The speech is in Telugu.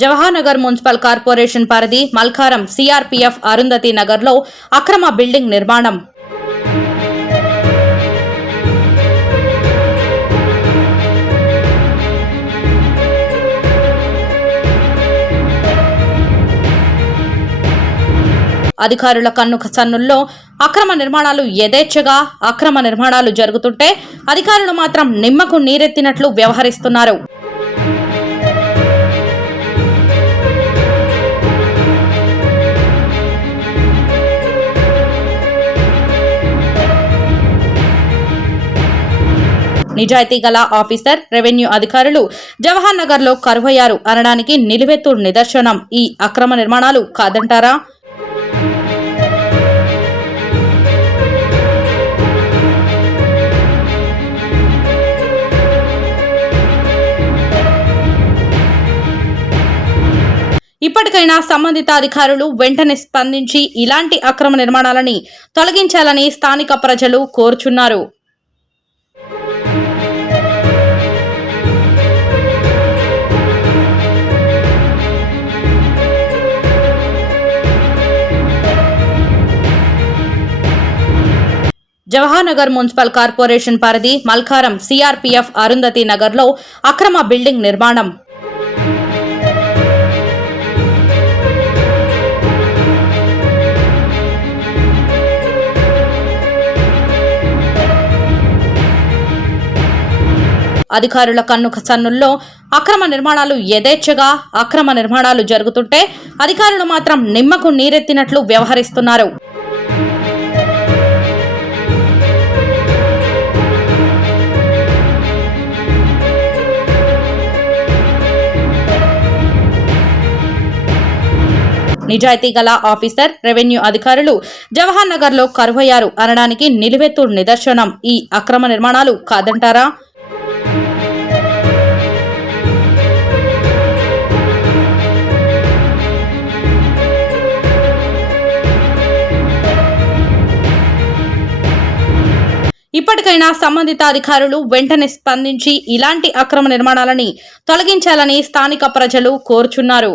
జవహర్నగర్ మున్సిపల్ కార్పొరేషన్ పరిధి మల్కారం సిఆర్పీఎఫ్ అరుంధతి నగర్లో అక్రమ బిల్డింగ్ నిర్మాణం. అధికారుల కన్ను సన్నుల్లో అక్రమ నిర్మాణాలు యథేచ్ఛగా అక్రమ నిర్మాణాలు జరుగుతుంటే అధికారులు మాత్రం నిమ్మకు నీరెత్తినట్లు వ్యవహరిస్తున్నారు. నిజాయితీ గల ఆఫీసర్ రెవెన్యూ అధికారులు జవహర్ నగర్లో కరువయ్యారు. అనడానికి నిలువెత్తు నిదర్శనం. ఈ అక్రమ నిర్మాణాలు కాదంటారా? ఇప్పటికైనా సంబంధిత అధికారులు వెంటనే స్పందించి ఇలాంటి అక్రమ నిర్మాణాలని తొలగించాలని స్థానిక ప్రజలు కోరుచున్నారు. జవహర్నగర్ మున్సిపల్ కార్పొరేషన్ పరిధి మల్కారం సిఆర్పీఎఫ్ అరుంధతి నగర్లో అక్రమ బిల్డింగ్ నిర్మాణం. అధికారుల కన్ను సన్నుల్లో అక్రమ నిర్మాణాలు యథేచ్ఛగా అక్రమ నిర్మాణాలు జరుగుతుంటే అధికారులు మాత్రం నిమ్మకు నీరెత్తినట్లు వ్యవహరిస్తున్నారు. నిజాయితీ గల ఆఫీసర్ రెవెన్యూ అధికారులు జవహర్ నగర్లో కరువయ్యారు. అనడానికి నిలువెత్తు నిదర్శనం. ఈ అక్రమ నిర్మాణాలు కాదంటారా? ఇప్పటికైనా సంబంధిత అధికారులు వెంటనే స్పందించి ఇలాంటి అక్రమ నిర్మాణాలని తొలగించాలని స్థానిక ప్రజలు కోరుచున్నారు.